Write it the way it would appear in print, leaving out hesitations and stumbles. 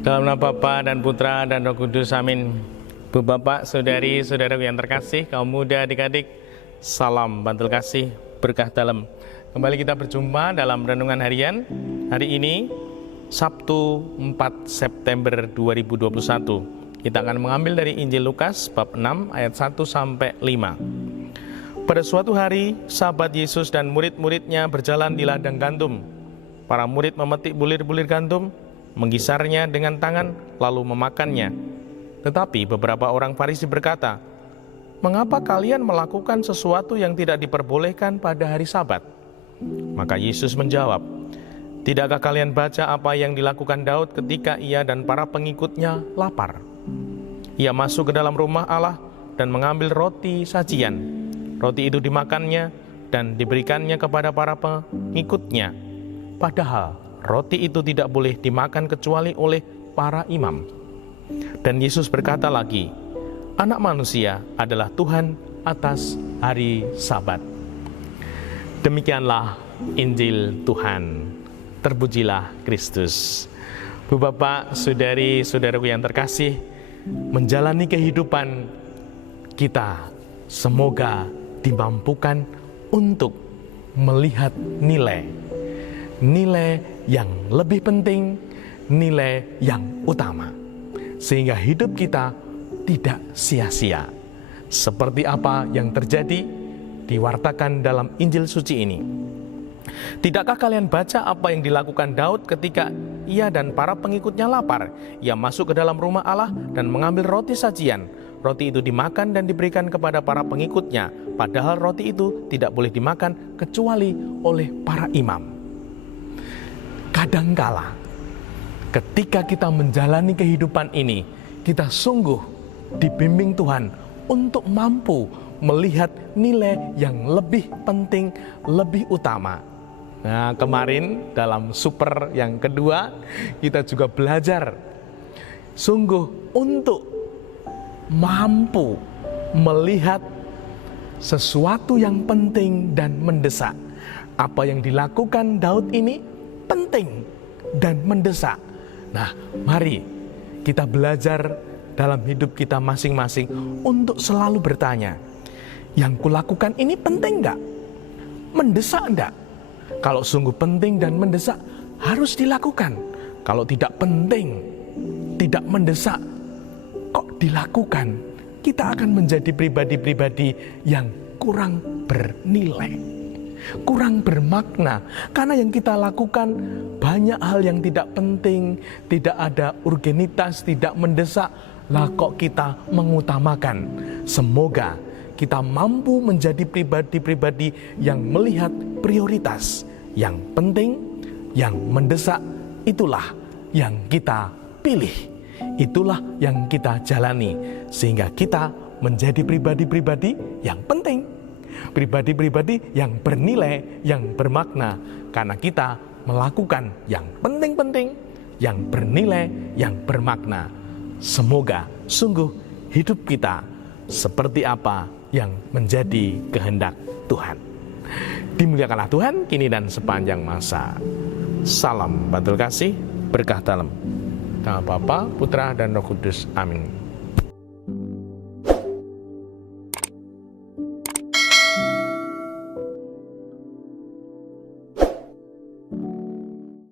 Dalam nama Bapa dan Putra dan Roh Kudus, amin. Bu Bapak, Saudari, Saudaraku yang terkasih, kaum muda, adik-adik, salam bantul kasih, berkah dalam. Kembali kita berjumpa dalam Renungan Harian. Hari ini, Sabtu 4 September 2021. Kita akan mengambil dari Injil Lukas, bab 6, ayat 1-5. Pada suatu hari, sahabat Yesus dan murid-muridnya berjalan di ladang gandum. Para murid memetik bulir-bulir gandum, menggisarnya dengan tangan, lalu memakannya. Tetapi beberapa orang Farisi berkata, "Mengapa kalian melakukan sesuatu yang tidak diperbolehkan pada hari Sabat?" Maka Yesus menjawab, "Tidakkah kalian baca apa yang dilakukan Daud ketika ia dan para pengikutnya lapar? Ia masuk ke dalam rumah Allah dan mengambil roti sajian. Roti itu dimakannya dan diberikannya kepada para pengikutnya. Padahal roti itu tidak boleh dimakan kecuali oleh para imam." Dan Yesus berkata lagi, "Anak manusia adalah Tuhan atas hari Sabat." Demikianlah Injil Tuhan. Terpujilah Kristus. Bu Bapak, Saudari, Saudaraku yang terkasih, menjalani kehidupan kita semoga dimampukan untuk melihat nilai yang lebih penting, nilai yang utama, sehingga hidup kita tidak sia-sia. Seperti apa yang terjadi diwartakan dalam Injil suci ini. Tidakkah kalian baca apa yang dilakukan Daud ketika ia dan para pengikutnya lapar? Ia masuk ke dalam rumah Allah dan mengambil roti sajian. Roti itu dimakan dan diberikan kepada para pengikutnya, padahal roti itu tidak boleh dimakan kecuali oleh para imam. Kadangkala ketika kita menjalani kehidupan ini, kita sungguh dibimbing Tuhan untuk mampu melihat nilai yang lebih penting, lebih utama. Nah, kemarin dalam super yang kedua, kita juga belajar sungguh untuk mampu melihat sesuatu yang penting dan mendesak. Apa yang dilakukan Daud ini penting dan mendesak. Nah, mari kita belajar dalam hidup kita masing-masing untuk selalu bertanya, yang kulakukan ini penting enggak? Mendesak enggak? Kalau sungguh penting dan mendesak, harus dilakukan. Kalau tidak penting, tidak mendesak, kok dilakukan? Kita akan menjadi pribadi-pribadi yang kurang bernilai, kurang bermakna, karena yang kita lakukan banyak hal yang tidak penting, tidak ada urgenitas, tidak mendesak. Lah kok kita mengutamakan? Semoga kita mampu menjadi pribadi-pribadi yang melihat prioritas, yang penting, yang mendesak. Itulah yang kita pilih, itulah yang kita jalani, sehingga kita menjadi pribadi-pribadi yang penting, pribadi-pribadi yang bernilai, yang bermakna, karena kita melakukan yang penting-penting, yang bernilai, yang bermakna. Semoga sungguh hidup kita seperti apa yang menjadi kehendak Tuhan. Dimuliakanlah Tuhan kini dan sepanjang masa. Salam bantul kasih, berkah dalam. Nama Bapa, Putra, dan Roh Kudus. Amin.